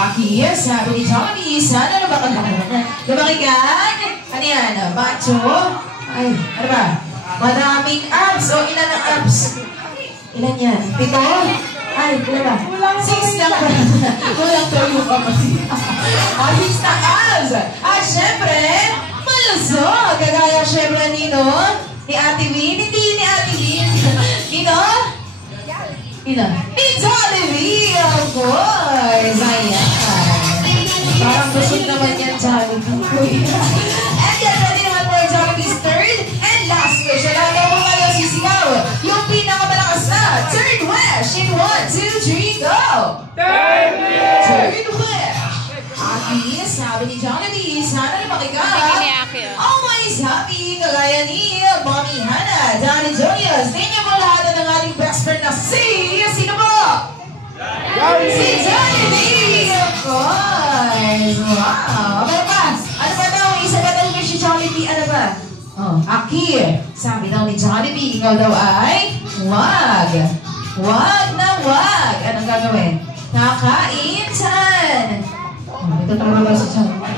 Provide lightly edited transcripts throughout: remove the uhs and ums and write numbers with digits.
Aki, sabi ni Johnny, sana lumaki ka? Ano yan? Macho? Ay, ano ba? Madaming abs. O, ilan ang abs? Ilan yan? 7? Ay, ilan ba? 6 lang ba? Kulang to yung kapatid. 6 na abs. At syempre, malusog. Kagaya syempre nino, ni Ate Win. Hindi ni Ate Win. Nino? Nino? Ni Jollibee, of course. Ayan. Parang busog naman yan, Jollibee. And yan, ready naman po yung Jollibee's third and last wish. Alaga mo tayo sisigaw. Yung pinakamalakas na third wish in 1, 2, 3, go! Third wish! Third wish! Aki, sabi ni Jollibee, sana lumaki ka. Always happy, kagaya ni Mommy Hannah, Daddy Julius. Tingnan mo lahat ng ating best friend na sino po? Si Jollibee, of course! Wow! Ano pa? Ano pa daw? Isa pa daw si Jollibee, ano ba? Oh, Aki, sabi daw ni Jollibee, ikaw daw ay wag. Wag na wag. Anong gagawin? Kakain dyan. Oh, ito talaga si Jollibee.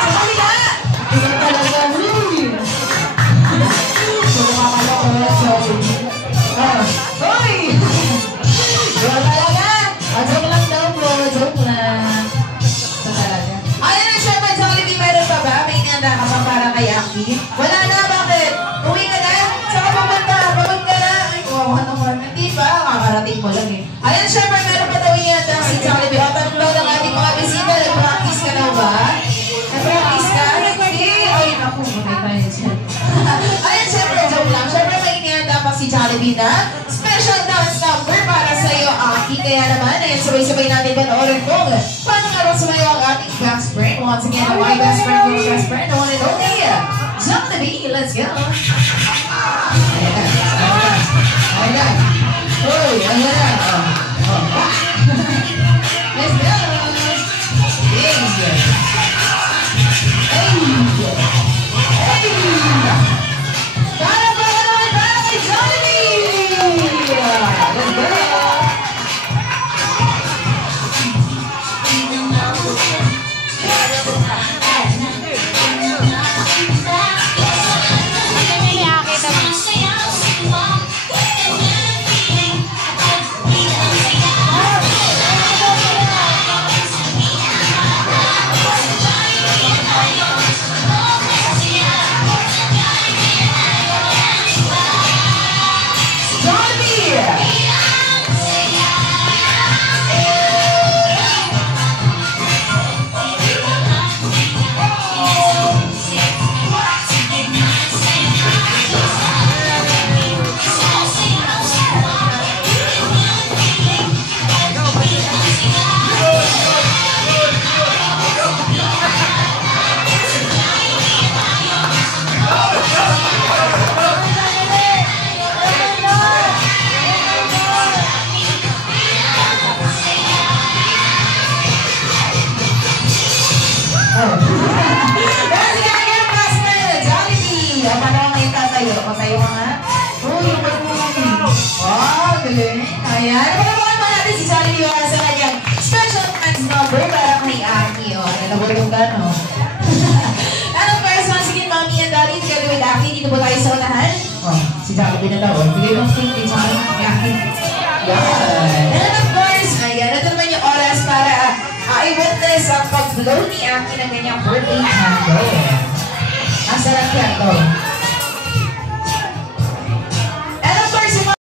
Sa kanila! Ito talaga. So, makakaloko na Jollibee. Hoy! Wala talaga. Joke lang daw po. Joke lang. Ito talaga. Ayun na siya pa, Jollibee, meron pa ba? May inanda ka pa para kay Aki? Wala na, bakit? Uwi ka na? Saan ka pupunta? Pagod ka na? Ay, kawawa naman. Hindi pa. Kakarating mo lang eh. Ayun, syempre, meron pa daw inanda si Jollibee. O, tatlo ng ating mga bisita. Nag-practice ka na ba? Nag-practice ka? Hindi. Ay, naku. Matay tayo siya. Ayun, syempre, joke lang. Syempre, may inanda pa si Jollibee na special dance number para sa iyo, Aki. Kaya naman, ayun, sabay-sabay natin panoorin kung paano nga rin sumayo ang ating best friend. Once again, my best friend, your best friend, the one and only, Jollibee. Let's go. Ayan na. Ayan na. Uy, ayan na. Let's go. Hey. Para naman para kay Jollibee. Let's go. Patayo ka nga. Uy, wow, galing. Ayan. Pagkabakan mo natin si Jollibee para sa kanyang special dance number para kay Aki. O, nabulong ka, no? And of course, once again, Mommy and Daddy, together with Aki, dito po tayo sa unahan. Oh, si Jollibee na daw. Bigay mo sing kay Jollibee. Yan. And of course, ayan, ito naman yung oras para i-witness ang pag-blow ni Aki ng kanyang birthday candle. Ang sarap yan, to.